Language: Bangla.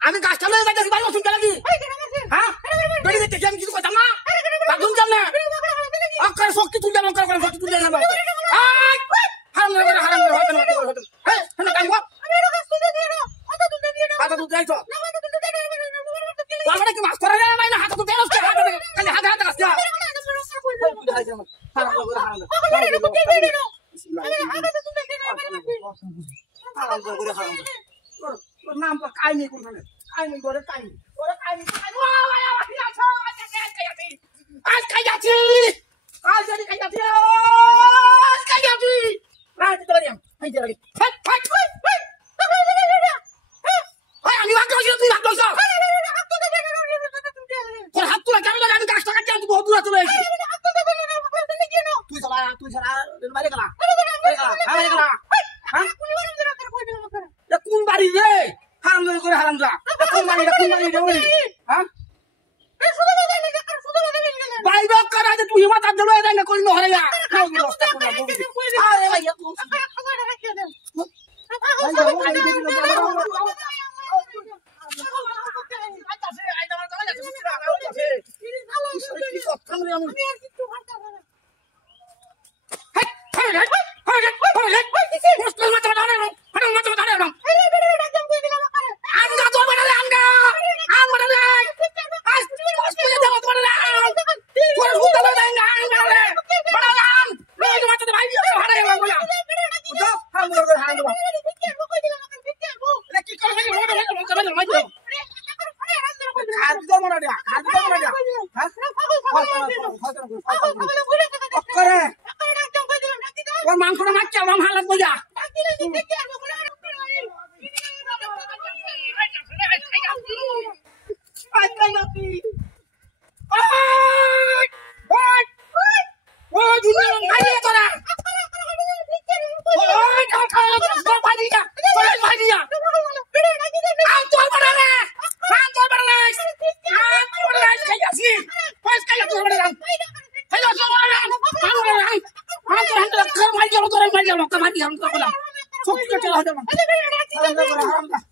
আমি গাছটা লয়ে যাইতেছি ভাই ওষুধ চালা দি হ্যাঁ বেড়ে দিতে আমি কিছু করতাম না বাথরুম যাম না অক্ষর শক্তি তুলতে অক্ষর করে শক্তি তুলতে যাবো হারাম করে হতে না হ্যাঁ না কাই গো হাত তুলতে দিয়ে দাও হাত তুলতে যাইতো বাবা কি মাছ করে রে ভাই না হাত তুলতে আসছে হাত খালি হাত হাত আসছে হারাম করে হারাম নাম তো কাই নেই কোনখানে কাই নেই করে কাই ওরে কাই নেই আজ খাই যাচ্ছি আজ জানি খাই যাচ্ছি আজ খাই যাচ্ছি রাত তো রিয়াম খাই যাবি হাট হাট হাই আমি ভাগ করছি তুই ভাগ করছ তোর হাত তুলে কেন লাগে আমি গাছটা কাটছি তুই বহুত দূর চলে এসেছিস তুই সারা বাইরে গেলা বাইরে গেলা হ্যাঁ কোন বাড়ি রে হারাম করে হারাম যা কোন বাড়ি রে ওই হ্যাঁ বাইবা করা যে তুই মাথা দিলো এ না কইলো হরে না খাও কি অবস্থা করে আরে ভাই তুই মাংসটা মারছে আমার ভালো লাগবে যা Haram